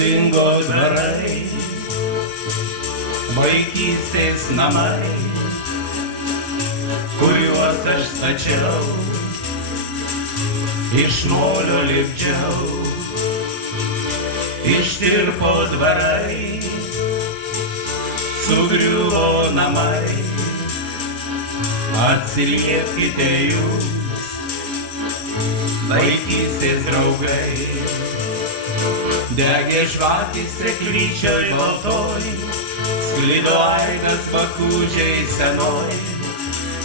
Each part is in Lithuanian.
dingo dvarai, vaikystės namai, kuriuos aš stačiau, iš molio lipdžiau, ištirpo dvarai, sugriuvo namai. Atsiliepkite jūs, vaikystės draugai, degė žvakės seklyčioj baltoj, sklido aidas bakūdžiai senoj,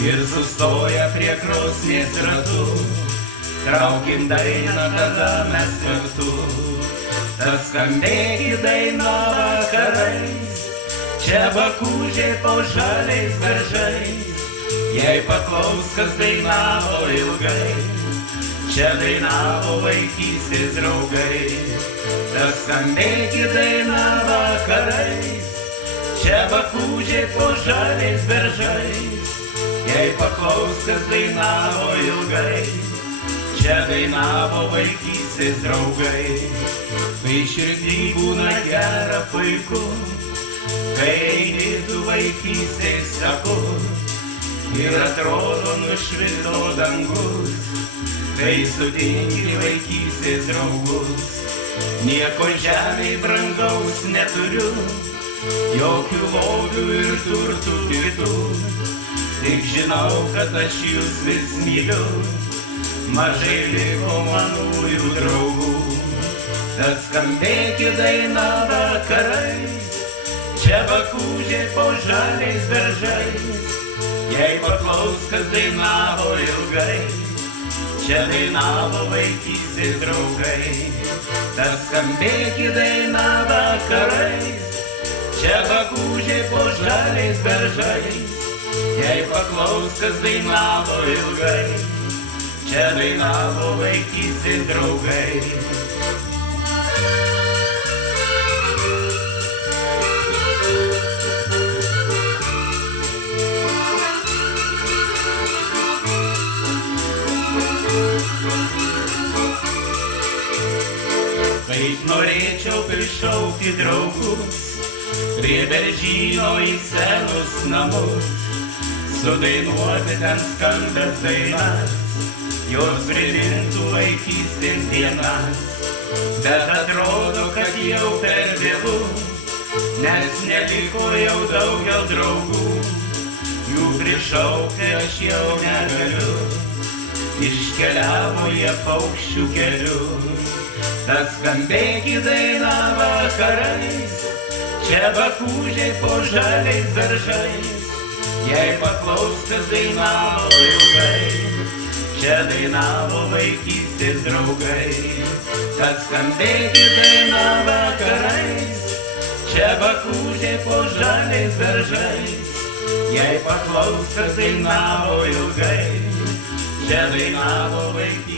ir sustoja prie krosnies ratu, traukim dainą tada mes kartu. Tas skambėki daina vakarais, čia bakūdžiai po žaliais beržais, jei paklaus, kas dainavo ilgai, čia dainavo vaikystės draugai. Tas skambėki daina vakarais, čia bakūdžiai po žaliais beržais, jei paklaus, kas dainavo ilgai, čia dainavo vaikystės draugai. Kai širdį būna gera puiku, kai eini tu vaikystės taku, ir atrodo nušvito dangus, kai sutinki vaikystės draugus. Nieko žemėj brangaus neturiu, jokių lobių ir turtų kitų, tik žinau, kad aš jūs vis myliu, mažai liko manųjų draugų. Tad skambėki daina vakarais, čia bakūdžiai po žaliais beržais, jei paklaus, kas dainavo ilgai, čia dainavo vaikystės draugai. Tad skambėki daina vakarais, čia bakūdžiai po žaliais beržais, jei paklaus, kas dainavo ilgai, čia dainavo vaikystės draugai. Kaip norėčiau prišaukti draugus prie beržyno į senus namus, sudainuoti ten skambias dainas, jos primintų vaikystės dienas. Bet atrodo, kad jau per vėlu, nes neliko jau daugel draugų, jų prišaukti aš jau negaliu, iškeliavo jie paukščių keliu. Tad skambėki daina vakarais, čia bakūdžiai po žaliais beržais, jei paklaus, kas dainavo ilgai, čia dainavo vaikystės draugai. Tad skambėki daina vakarais, čia bakūdžiai po žaliais beržais, jei paklaus, kas dainavo ilgai, čia dainavo vaikystės draugai.